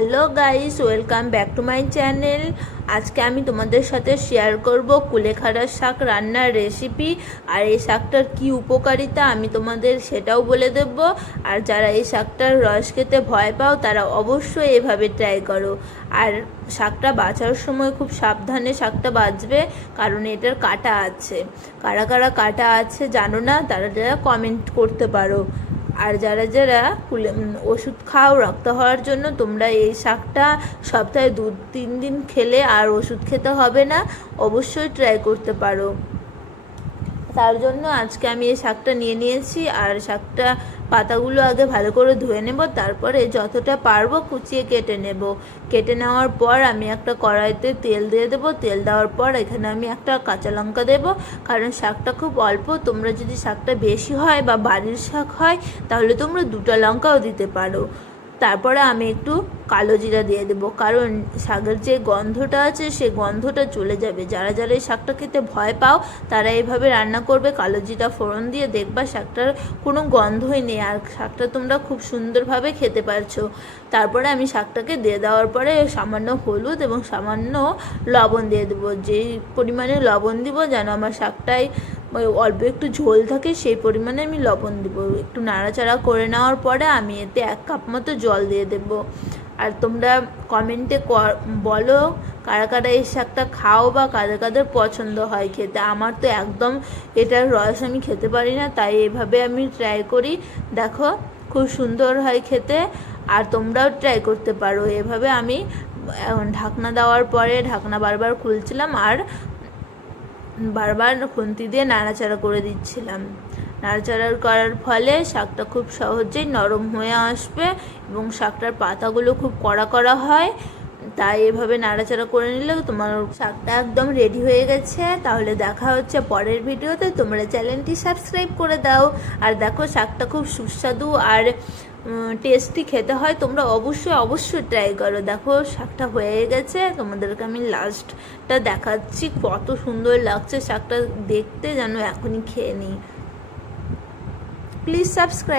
Hello guys, welcome back to my channel. আজকে আমি তোমাদের সাথে শেয়ার করব কুলেখাড়ার শাক রান্নার রেসিপি আর এই শাকটার কি উপকারিতা আমি তোমাদের সেটাও বলে দেব। আর যারা এই শাকটার রস খেতে ভয় পাও, তারা অবশ্যই এভাবে ট্রাই করো। আর শাকটা বাঁচার সময় খুব সাবধানে শাকটা বাঁচবে কারণ এটার কাটা আছে। কারা কারা কাটা আছে জানো না, তারা যারা কমেন্ট করতে পারো। আর যারা যারা ওষুধ খাও, রক্ত হওয়ার জন্য, তোমরা এই শাকটা সপ্তাহে দু, তিন দিন খেলে আর ওষুধ খেতে হবে না, অবশ্যই ট্রাই করতে পারো। তার জন্য আজকে আমি এই শাকটা নিয়ে নিয়েছি, আর শাকটা পাতাগুলো আগে ভালো করে ধুয়ে নেব, তারপরে যতটা পারব কুচিয়ে কেটে নেব। কেটে নেওয়ার পর আমি একটা কড়াইতে তেল দিয়ে দেবো। তেল দেওয়ার পর এখানে আমি একটা কাঁচা লঙ্কা দেবো। কারণ শাকটা খুব অল্প, তোমরা যদি শাকটা বেশি হয় বা বাড়ির শাক হয়, তাহলে তোমরা দুটো লঙ্কাও দিতে পারো। তারপরে আমি একটু কালো জিরা দিয়ে দেবো। কারণ শাকের যে গন্ধটা আছে, সে গন্ধটা চলে যাবে। যারা যারা এই শাকটা খেতে ভয় পাও, তারা এইভাবে রান্না করবে। কালো জিরা ফোড়ন দিয়ে দেখবা শাকটার কোনো গন্ধই নেই। আর শাকটা তোমরা খুব সুন্দরভাবে খেতে পারছ। তারপরে আমি শাকটাকে দিয়ে দেওয়ার পরে সামান্য হলুদ এবং সামান্য লবণ দিয়ে দেবো। যেই পরিমাণে লবণ দিব যেন আমার শাকটায় ওই অল্প একটু ঝোল থাকে সেই পরিমাণে আমি লবণ দিব। একটু নাড়াচাড়া করে নেওয়ার পরে আমি এতে এক কাপ মতো জল দিয়ে দেব। আর তোমরা কমেন্টে বলো কারা কারা এই শাকটা খাও বা কাদের কাদের পছন্দ হয় খেতে। আমার তো একদম এটার রস আমি খেতে পারি না, তাই এভাবে আমি ট্রাই করি। দেখো, খুব সুন্দর হয় খেতে আর তোমরাও ট্রাই করতে পারো। এভাবে আমি ঢাকনা দেওয়ার পরে ঢাকনা বারবার খুলছিলাম আর বারবার খুন্তি দিয়ে নাড়াচাড়া করে দিচ্ছিলাম। নাড়াচাড়া করার ফলে শাকটা খুব সহজেই নরম হয়ে আসবে এবং শাকটার পাতাগুলো খুব কড়া কড়া হয়। তাই এভাবে নাড়াচাড়া করে নিলে তোমার শাকটা একদম রেডি হয়ে গেছে। তাহলে দেখা হচ্ছে পরের ভিডিওতে। তোমরা চ্যানেলটি সাবস্ক্রাইব করে দাও। আর দেখো, শাকটা খুব সুস্বাদু আর টেস্টি খেতে হয়, তোমরা অবশ্যই অবশ্যই ট্রাই করো। দেখো, শাকটা হয়ে গেছে, তোমাদেরকে আমি লাস্টটা দেখাচ্ছি, কত সুন্দর লাগছে শাকটা দেখতে, যেন এখনই খেয়ে নিই। Please subscribe